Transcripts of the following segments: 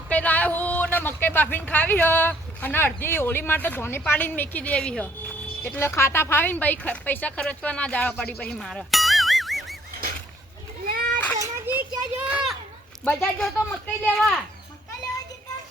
મકાઈ લાવ્યો હું ને મકાઈ બાફીને ખાવી હ અને અડધી હોળી માટે ધોની પાડીને મેકી દેવી હ એટલે ખાતા ફાવીને ભાઈ પૈસા ખર્ચવા ના જાવા પડી પછી મારે બજાર જો તો મકાઈ લેવા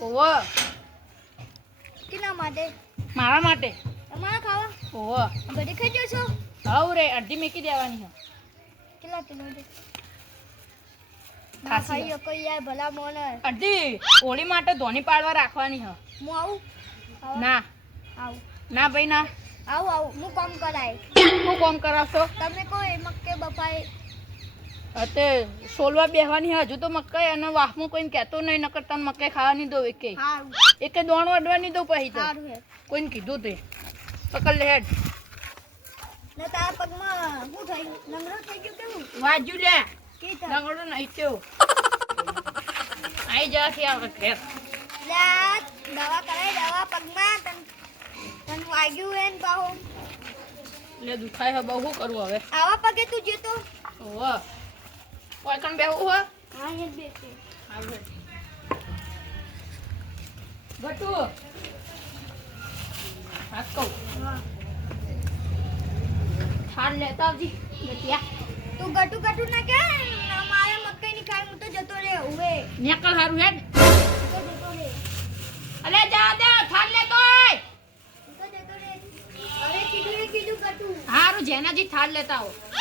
ઓવો કેના માટે મારા માટે તમારા ખાવા ઓવો ઘરે ખાઈ જશો હવ રે અડધી મેકી દેવાની હ કેટલા કિલો છે ખાસી ખાઈ કોઈ યાર ભલા મોન અડધી હોળી માટે ધોની પાડવા રાખવાની હ હું આવું ના આવું ના ભાઈ ના આવું હું કામ કરાય શું કામ કરાવશો તમે કોઈ મક્કે બપાય તે સોલવા બેહવાની હજુ તો મકાઈ અને વાહમાં કોઈને કહેતો નહીં નકર તને મકાઈ ખાવા નહીં દઉં એકે દોણ અડવા નહીં દઉં પછી તો કોઈને કીધું તે પકડ લે હેડ ને તારા પગમાં શું થયું લંગડો થઈ ગયો કેવું વાજુ લે કે થાય લંગડો નહીં થયો આઈ જા કે આવે ઘેર દવા કરાય દવા પગમાં તન વાગ્યું એન પાહો લે દુખાય હે બહુ શું કરવું હવે આવા પગે તું જતો ઓહ કોઈ કણ બેહું હો હા એ બેસે આવે ગટુ હાથ કહું હા થાળ લેતા આવજી ગટિયા તું ગટુ ના કે મારે મક્કઈ ની ખાય હું તો જતો રે ઉવે નેકલ હારું હેડ તો જતો રે અલે જા દે થાળ લેતો આય તો જતો રે અરે કીધું ગટુ હારું જેનાજી થાળ લેતા આવો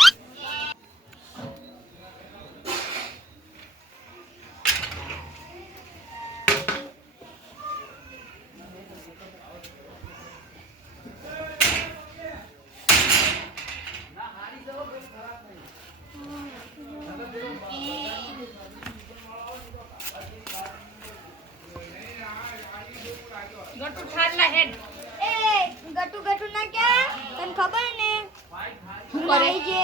ગટુ થાળ લા હેડ એ ગટુ ના કે તને ખબર ને શું કરે નાઈ જે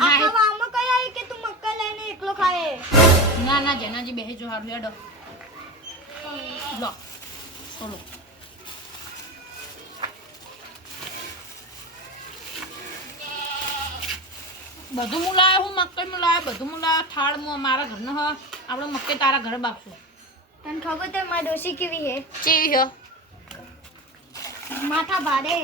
આખા વામો કઈ આવી કે તું મક્કા લઈને એકલો ખાય ના ના જેનાજી બેહજો હારું હેડો લો ચલો બધું હું લાવ્યો હું મકાઈ હું લાવ્યો બધું હું લાવ્યો થાળ હું મારા ઘરનો હ આપણે મકાઈ તારા ઘર બાપશું તને ખબર તે મારી ડોસી કેવી હે ચેવી હ માથા ભારે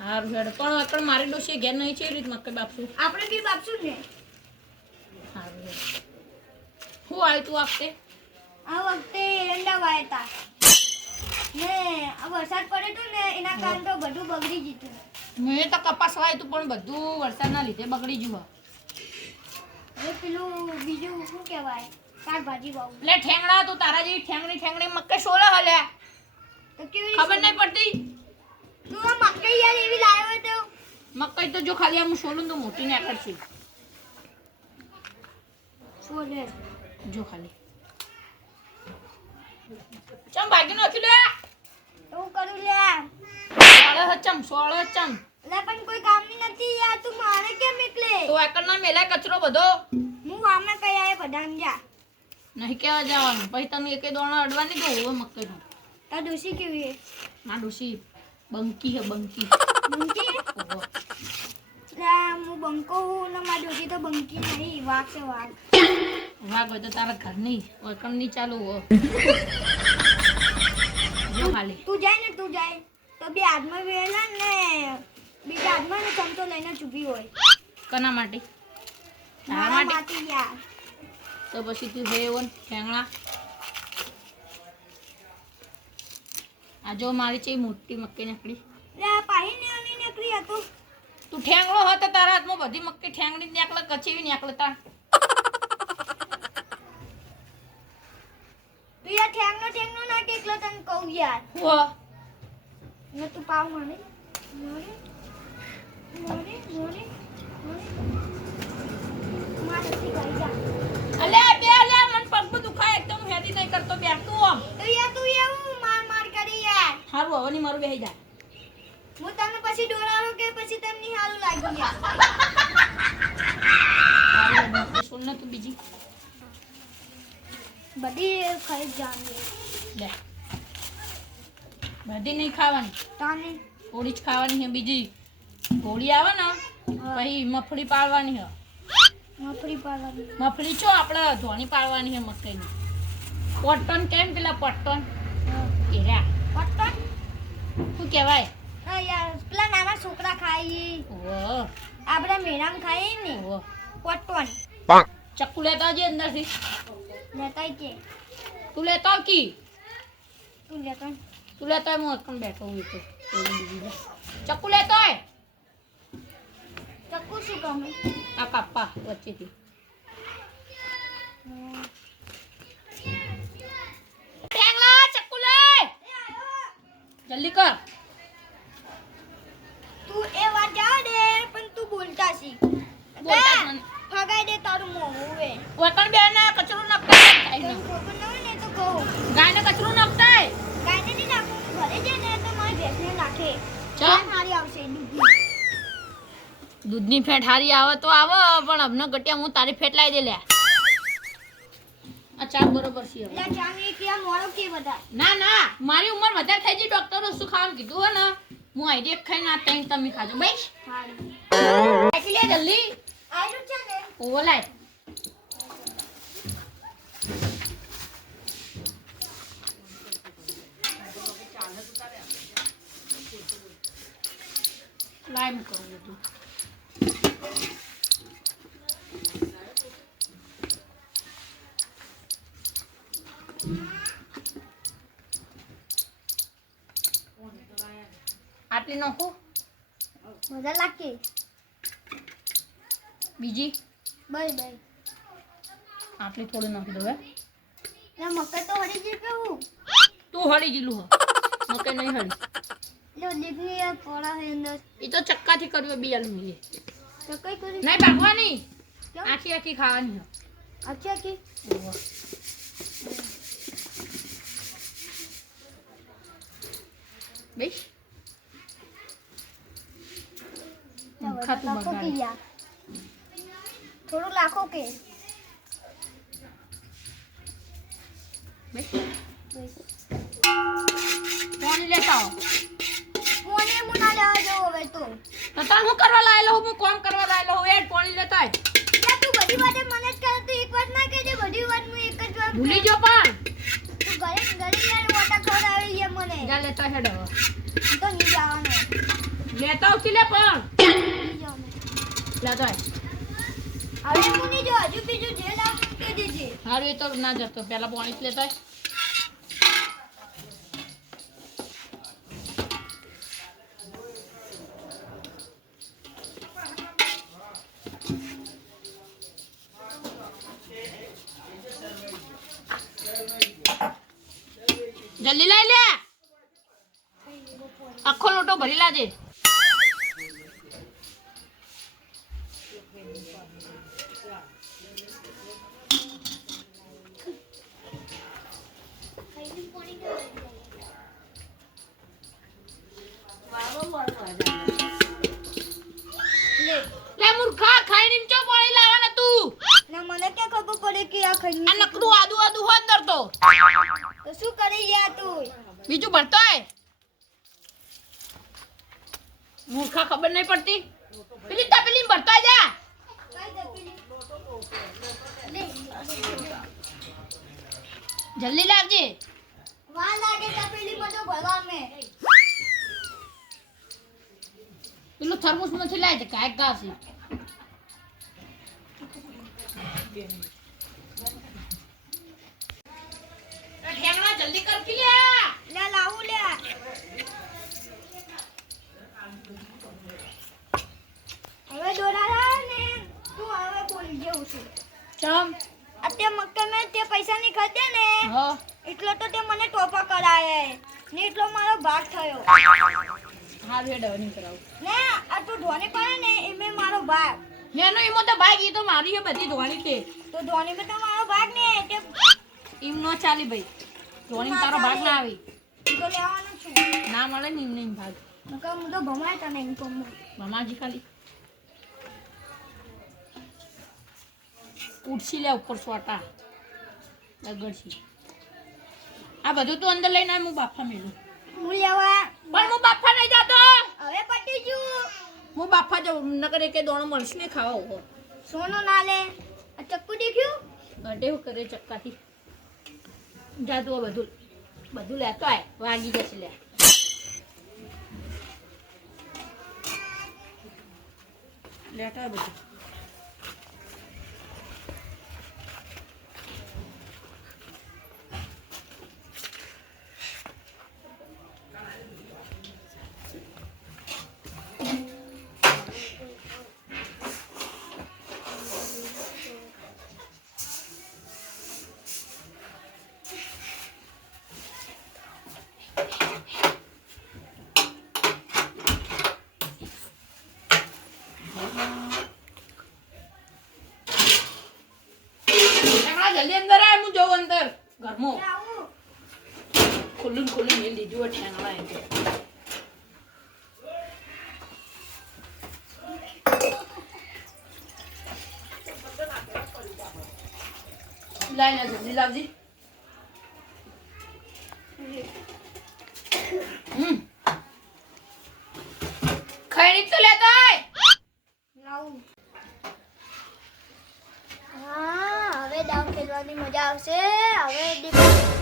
હારું હેડો પણ એકડ મારી ડોશી ઘેર નહીં છે એ રીત મકાઈ બાપશું આપણે બી બાપશું ને હારું હેડો હું આવ્યું તું વખતે આ વખતે એરંડા વાયતા ને આ વરસાદ પડે તો ને એના કારણે તો બધું બગડી ગયું મેં તો કપાસ વાય તું પણ બધું વરસાદના લીધે બગડી ગયું હવે પેલું બીજું શું કહેવાય શાકભાજી વાવું એટલે ઠેંગણા તું તારા જેવી ઠેંગણી મકાઈ સોલે હલે તો કેવી ખબર નહીં પડતી તું આ મકાઈ યાર એવી લાવ્યો તો મકાઈ તો જો ખાલી આમ સોલું તો મોટી ને કરશે છોલે જો ખાલી ચમ ભાગી નથી લે એવું કરું લે સોળે ચમ લે પણ કોઈ કામની નથી યાર તું મારે કેમ એકલે તો એકડ ના મેલાય કચરો બધો હું વામે કઈ આય બધામ જા નહીં કેવા જવાનું પછી તને એકે દોણા અડવા નહીં દઉં હવે મકાઈ નો તા ડોસી કેવી હે ના ડોશી બંકી હે બંકી બંકી ઓહો. લે હું બંકો હું ને મારી ડોસી તો બંકી નહીં વાઘ છે વાઘ વાઘ હોય તો તારા ઘર નહીં એકડ નહીં ચાલુ હો જો ખાલી તું જાય તો બે હાથમાં વેલા ને બીજા હાથમાં ને ચમચો લઈને ચૂપી હોય કના માટે તારા મારા માટે માટી યાર તો પછી તું હે એવો ઠેંગણા આ જો મારી છે મોટી મક્કી નીકળી લે પાહી ને આની નકરી હતો તું ઠેંગણો હતો તારા હાથમાં બધી મક્કી ઠેંગણી નીકળે કચેવી નીકળે તાર તું યાર ઠેંગનો ના કે એકલો તને કહું યાર હો ને તું પાવ મને મારે ગાઈ જા અલે બે લે મન પગ દુખાય એકદમ હેડી નહીં કરતો બે તું આમ તો યાર તું એવું માર કરી યાર હારું હવે ની મારું બેહી જા હું તને પછી ડોરાળો કે પછી તમને હારું લાગ્યું યાર હારું સુન ને તું બીજી બધી ખાઈ જાણી લે બધી નહીં ખાવાની તાને થોડી જ ખાવાની છે બીજી હોળી આવે ને પછી મફળી પાડવાની છે મફરી પાડવાની મફળી છો આપણે ધોણી પાડવાની છે મકાઈની પટ્ટન કેમ પેલા પટ્ટન એરા પટ્ટન શું કહેવાય યાર પેલા નાના છોકરા ખાઈ ઓહો આપણે મેરામ ખાઈ ને ઓહો પટ્ટન ચક્કુ લેતા આવજે અંદરથી લેતા કે તું લેતો આવ કી તું લેતો તું લેતો આવ, હું અટકણ બેઠો હું તો ચક્કુ લેતો આય ચક્કુ શું ગમે આ કાપા વચ્ચેથી ટેંગલા ચક્કુ લે જલ્દી કર તું એ વાત જા દે પણ તું બોલતા શીખ બોલતા જ મને. ફગાઈ દે તારું મોં હવે વતન બેન કચરો નખતા તને ખબર ન હોય ને તો કહું ગાયને કચરો નખતા ગાયને નહીં નાખું ઘરે જાય ને તો મારી ભેંસને નાખે ચા? મારી આવશે દૂધની દૂધની ફેટ હારી આવે તો આવે પણ અમને ગટિયા હું તારી ફેટ લાવી દે લે આ ચા બરોબર છે હવે. એટલે જામી કે મોળો કે બધા ના ના મારી ઉંમર વધારે થઈ ગઈ ડોક્ટરો શું ખાવાનું કીધું હે ને હું આઈડિયા ખાઈને આ ટાઈમ તમે ખાજો બસ સારું લે જલ્દી આયુ છે ને ઓવો લાય લાય મૂકો બધું આટલી નાખું મજા લાગે બીજી બસ બસ આટલી થોડી નાખી દો હે ના મકઈ તો હરી જઈ કેવું તું હળી જીલું હો મકે નહીં હળી લો લીગની યાર પોળા હે અંદર એ તો ચક્કાથી કર્યું બી આલુ મિલે તો કઈ કરી નહીં ભાગવાની કેમ? આખી આખી ખાવાની હો અચ્છા કે ઓહો. બેસ ખાતું લાખો કે બગાડે યાર થોડું લાખો કે બેસ બસ પાણી લેતા આવો કોને મુના લેવા જવો હવે તો તો તાર હું કરવા લાયેલો હું કોમ કરવા લાયેલો હું એ પાણી લેતા આય યાર તું બધી વાતે મને જ કરે તો એક વાત ના કહેજે બધી વાત હું એક જ વાત ભૂલી જો પણ તું ઘરે ઘરે યાર વાટા ખવડાવી યાર મને જા લેતા હેડ હવે હું તો નહીં જવાનો લેતા આવતી લે પણ નહીં જવાનો લેતા આય હવે હું નહીં જો હજુ બીજું જે લાવ કે દેજે હારું એ તો ના જતો પેલા પાણી જ લેતા આય જલ્દી લઈ લે આખો લોટો ભરી લાજે લે લે મૂર્ખા ખાઈને ચો પાણી લાવવાના તું ના મને ક્યાં ખબર પડે કે આ આ ખાઈ નકરું આદુ આદુ હો અંદર તો તો શું કરી યાર તું બીજું ભરતો હે મૂર્ખા ખબર નહીં પડતી પેલી તપેલી ભરતો જા જલ્દી લાવજે વા લાગે તપેલી બધો ભરવા મે પેલું થર્મોસ નથી લાય છે કાંઈક ગાશે ઠેંગણા જલ્દી કર કે લે લાવું લે હવે દોરા ને તું હવે બોલી જેવું છું ચમ અત્યારે મક્કા મેં તે પૈસા ની ખર્ચે ને હા એટલો તો તે મને ટોપા કરાય ને એટલો મારો ભાગ થયો હા હેડ નહીં કરાવું ને આ તું ધોની પડે ને એમે મારો ભાગ એનો એમો તો ભાઈ એ તો મારી હે બધી ધોવાની તે તો ધોની માં તો મારો ભાગ ને તે એમ નો ચાલી ભાઈ ધોની તારો ભાગ ના આવી ઈ તો લેવાનો છું ના મળે ને એમને એમ ભાગ નકર હું તો ભમાય તને એમ કહું મામાજી ખાલી ઉડસી લે ઉપર સોટા રગડસી આ બધું તું અંદર લઈને આવ, હું બાફા મેલું હું લેવા પણ હું બાફા નહીં જાતો હવે પટી ગયું હું બાફા જાઉં નકર કે દોણો મળશે ને ખાવા ઉભો સોનો ના લે આ ચક્કુ દેખ્યું અડે કરે ચક્કાથી જા તું બધું બધું લેતો આય વાગી જશે લે લેતા બધું જલ્દી અંદર આય હું જઉં અંદર ઘરમાં ખુલ્લું ખુલ્લું મેલ દીધું ઠેંગણા એમ લાઈ લે જલ્દી લાવજી ખૈણી તો લેતો આય લાવું હા હવે દાવ ખેલવાની મજા આવશે હવે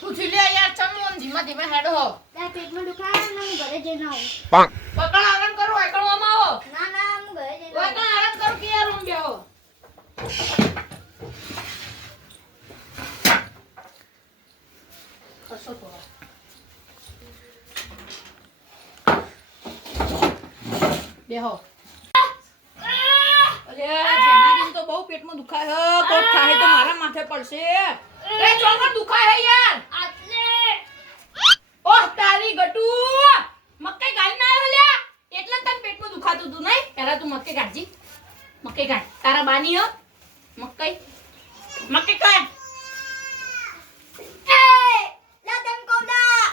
પૂછી લે યાર ચમ ધીમા ધીમા હેડો હો પેટમાં દુખાય ને હું ઘરે જઈને આવું પકડ આરામ કરો એકણ માં આવો ના ના હું ઘરે જઈને એકણ આરામ કરો કે યાર રૂમ બેહો કસો તો બેહો અરે જેનાજીન તો બહુ પેટમાં દુખાય હે કોટ થાય તો મારા માથે પડશે એ ચોમર દુખાય હે યાર આટલે ઓહ તારી ગટુ મક્કઈ ગાલી ના આવ્યો લ્યા એટલે તને પેટમાં દુખાતું તું નહીં પહેલા તું મક્કઈ કાઢજી મક્કઈ કાઢ તારા બાની હો મક્કઈ કાઢ એ લા તમ કોડા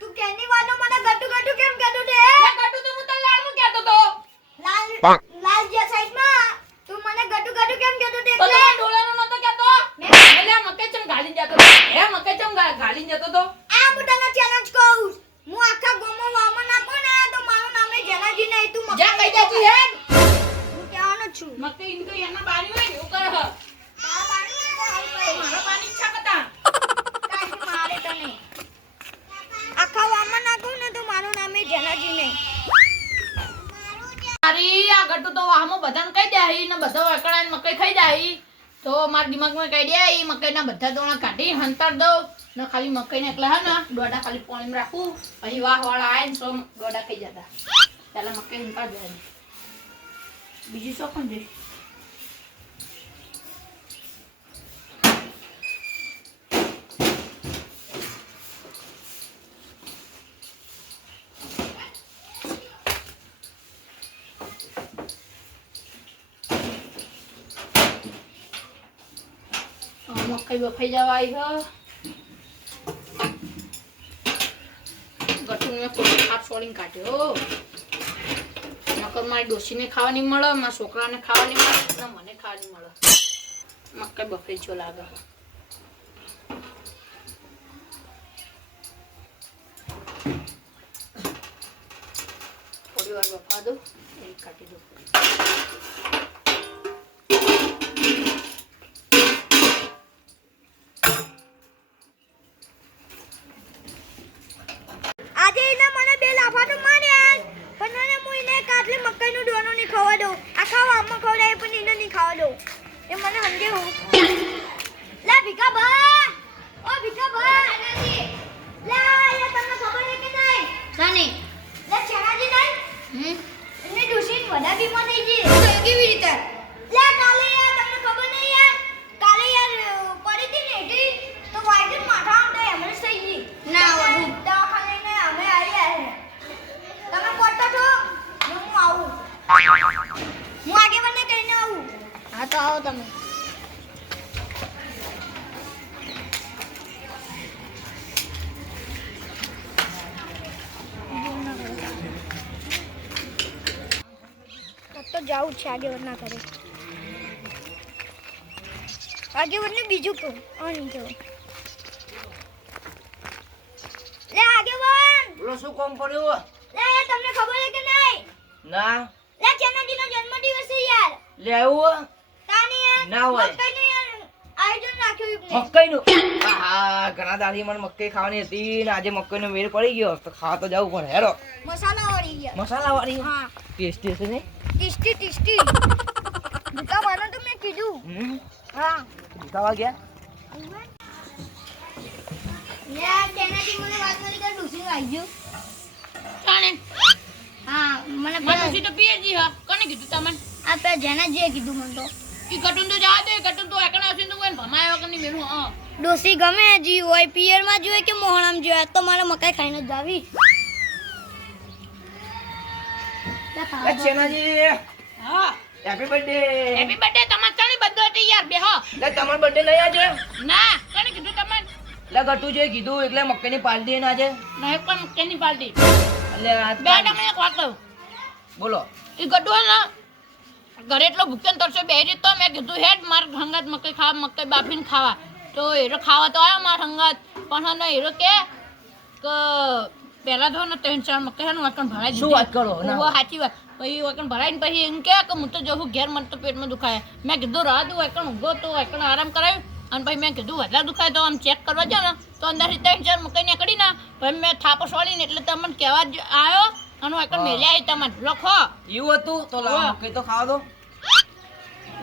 તું કેની વાતો મને ગટુ ગટુ કેમ કહેતો તે ગટુ તો હું તને લાલમાં કહેતો તો લાલ જે સાઈડમાં તું મને ગટુ ગટુ કેમ કહેતો તે તો ડોલાનો નતો કહેતો એટલે મક્કઈ ચમ ગાલી જતો હે મક્કઈ ચમ ગાલી જતો તો આ હું તને ચેલેન્જ કહું હું આખા ગામમાં વામન નાખું ને તો મારું નામ જનાજી નહીં તું જા કહી દેતી હે હું કહેવાનો છું મક્કઈ ઇનકો એના બારી હોય ને એવું કરે હ આ બાનું મારો પાણી ઈચ્છા કરતા કાઈ મારે તને આખા વામન નાખું ને તો મારું નામ જનાજી નહીં તારી આ ગટુ તો વાહમાં બધાને કહી દે ને બધા વકડાને મકઈ ખાઈ જાય તો મારા દિમાગમાં કહી દે એ મકઈના બધા દોણા કાઢી હંતાર દઉં ને ખાલી મકઈને એકલા હે ને દોડા ખાલી પાણીમાં રાખું અહીં વાહ વાળા આવે ને તો દોડા ખાઈ જતા પહેલા મકઈ હંતાર દે બીજું શું કોણ જોઈ મકઈ બફાઈ જવા આવી હો ગટુ ને કોઈ ખાપ છોડીને કાઢ્યો મકર મારી ડોશીને ખાવાની મળે મારા છોકરાને ખાવાની મળે ને મને ખાવાની મળે મકઈ બફાઈ જો લાગે થોડી વાર બફા દો એ કાઢી દો આજે એને મને બે લાફા તો માર્યા પણ મને હું એને કાટલી મકાઈનો દોનો નહીં ખાવા દઉં આખા વામમાં ખવડાય પણ એને નહીં ખાવા દઉં એ મને સમજે હું લા ભીખા ભા ઓ ભીખા ભા લા એ તમને ખબર છે કે નહીં સાની લા ચણાજી નહીં એને ડોશી વડા બીમાર થઈ ગઈ તો કેવી રીતે લા કાલે યાર તમને ખબર નહીં યાર કાલે યાર પડી હતી ને એટી તો વાઈટ માથા આંટા એમણે થઈ ગઈ ના હું દવાખાને અમે આવ્યા છે તમે પોતા છો હું આવું હું આગેવાનને કહીને આવું હા તો આવો તમે જાવું છે આગેવાનના ઘરે. આગેવાનને બીજું કહું નહીં જવું. લે આગેવાન બોલો શું કામ પડ્યું? લે તમને ખબર છે કે નહીં? ના લે ચેનાજીનો જન્મદિવસ છે યાર. લે આવું તાની યાર ના હોય. મકઈનું યાર આયોજન રાખ્યું એમને. મકાઈનું હા ઘણા દાદી મને મકાઈ ખાવાની હતી ને આજે મકાઈનો મેળ પડી ગયો તો ખાવા તો જવું પડે હેરો. મસાલા વાળી યાર. મસાલા વાળી હા ટેસ્ટી છે ને? Tasty tasty. દુકાવાનો તો મેં કીધું. હા ખાવા ગયા યાર ચેનાજી મને વાત કરી કે ડુસી આવી ગયું. તાણે હા મને મનુષ્ય તો પીએજી હા કોને કીધું તમને આ પે જેનાજીએ કીધું મને તો. ઈ કટુન તો જા દે કટુન તો એકણ આવશે તો કોઈ ભમાય વગર ની મેલું હા ડોસી ગમે જી હોય પિયર માં જોઈએ કે મોહણામ જોઈએ તો મારે મકાઈ ખાઈને જ જાવી. ચેનાજી હા હેપી બર્થડે. હેપી બર્થડે તમાર ચાણી બધો હતી યાર બે હો લે તમારો બર્થડે નહીં આજે? ના કોને કીધું તમને લે ગટુ જે કીધું એટલે મકાઈની પાર્ટી એને આજે. નહીં પણ કેની પાર્ટી એટલે આ બે તમને એક વાત કહું બોલો ઈ ગડો ને ઘરે એટલો ભૂખ્યો તરસો બેહી તો મેં કીધું હેડ માર હંગાત મકાઈ ખાવા મકાઈ બાફીને ખાવા તો હીરો ખાવા તો આવ્યો માર હંગાત પણ હનો હીરો કે પહેલા તો ને 3-4 મકાઈ હે ને વાકણ ભરાઈ શું વાત કરો? ના. ઓ સાચી વાત પછી વાકણ ભરાઈને પછી એમ કે હું તો જવું ઘેર મને તો પેટમાં દુખાય મેં કીધું રાહ દઉં વાકણ ઊંઘો તો વાકણ આરામ કરાવ્યું અને પછી મેં કીધું વધારે દુખાય તો આમ ચેક કરવા જાવ ને તો અંદરથી 3-4 મકાઈ નીકળી ના પછી મેં થાપો સોળીને એટલે તમને કહેવા જ આવ્યો અને વાકણ મેલ્યા તમને લખો એવું હતું તો લાવ મકાઈ તો ખાવા દો.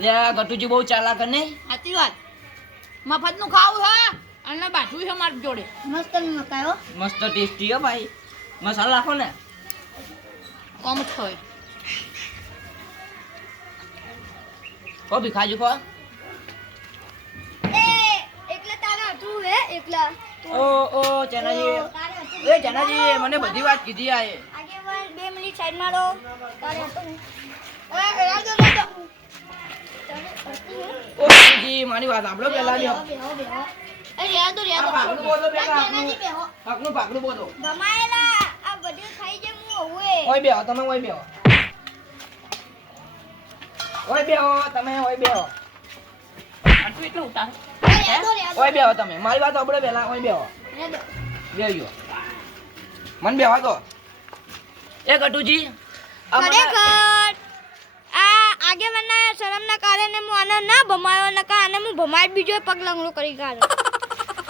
લે ગટુજી બહુ ચાલાક ને. સાચી વાત મફતનું ખાવું હે અને બાજુ છે મારી જોડે મસ્ત મકાઈ હો. મસ્ત ટેસ્ટી હો ભાઈ. મસાલા નાખો ને. કોમ જ હોય કો ભીખાજી કો. એ એકલા તારા હતું હે એકલા. ઓ ચેનાજી એ ચેનાજી મને બધી વાત કીધી આ એ. આગેવાન 2 મિનિટ સાઈડ માં રહો. તારે હતું એ રાજો ઓ ગટુજી મારી વાત સાંભળો પહેલા જ. બેહો બેહો. એ યાદ તો યાદ. પાકડું બોલો પહેલા ચેનાજી બેહો. પાકડું બોલો. ભમાયેલા આ બધું ખાઈ જે હું હોવે. ઓય બેહો તમે ઓય બેહો. ઓય બેહો તમે ઓય બેહો. આટલું એટલું ઉતાર ઓય બેહો તમે મારી વાત સાંભળો પહેલા ઓય બેહો. બેહજો. મન બેહો તો. એ ગટુજી આ મને ખરેખર આ આગેવાનના શરમના કારણે હું આને ના ભમાયો નકા આને હું ભમાય બીજો પગ લંગડો કરી કાઢો.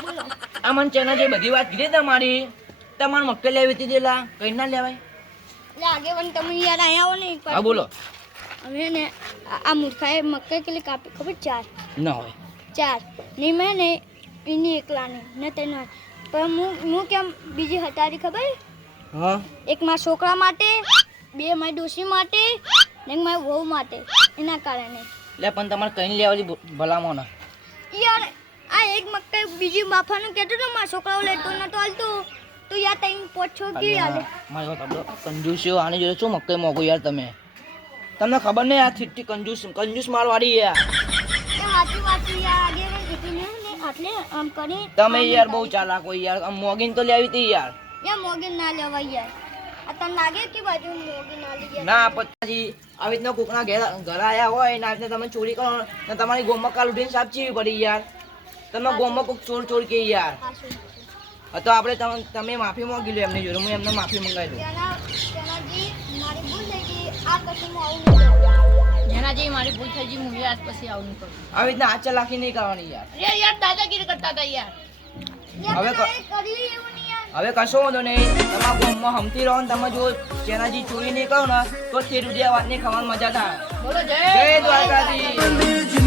બોલો આ મને ચેનાજી બધી વાત કીધી તમારી. તમારે મક્કે લેવી હતી દેલા કઈ ના લેવાય. એટલે આગેવાન તમે યાર અહીંયા આવો ને હા બોલો. હવે ને આ મૂર્ખાએ મક્કા કેટલી કાપી ખબર 4 ના હોય 4 ની મેં ને એની એકલાની ને તેના પણ હું કેમ બીજી હટારી ખબર હા એક મારા છોકરા માટે 2 મારી ડોશી માટે ને એક મારી વહુ માટે એના કારણે લે પણ તમારે કઈ લેવાની ભલામણ. યાર આ એક મક્કા બીજી બાફાનું કહેતો તો મારા છોકરાઓ લેતો નતો હાલતો તો યાર તઈ પોછો કે હાલે મારી વાત સાંભળો. કંજૂસીઓ આની જોડે શું મક્કે મોગો યાર તમે. તમને ખબર નહીં આ થીટી કંજૂસ મારવાડી યાર. એ સાચી વાત છે યાર આગેવાન કીધું ને એટલે આમ કરી તમે યાર બહુ ચાલાક હોય યાર. આમ મોગીન તો લેવી હતી યાર. યાર મોગી ના લેવાય યાર આ તને લાગે કે બાજુ મોગી ના લઈ ના પતાજી આવી રીતના કોકના ઘર આયા હોય ને આવી રીતના તમે ચોરી કરો ને તમારી ગોમમાં કાલ ઉઠીને સાફ ચીવી પડી યાર. તમે ગોમમાં કોક ચોર કે યાર. તો આપણે તમે માફી માંગી લો એમની જોડે. હું એમને માફી મંગાવી દઉં. તેનાજી મારી ભૂલ થઈ ગઈ આ કશું હું આવું નહીં કરું. જેના જે મારી ભૂલ થઈ ગઈ હું આજ પછી આવું નહીં કરું આવી રીતના આચા લાખી નહીં કરવાની યાર. યાર દાદાગીરી કરતા હતા યાર હવે કરી એવું નહીં યાર હવે કશો વાંધો નહીં. તમારા ગોમમાં હમતી રહો ને તમે જો ચેનાજી ચોરી નહીં કરો ને તો તે રૂપિયા વાત નહીં ખાવાની મજા થાય. બોલો જય દ્વારકાધીશ.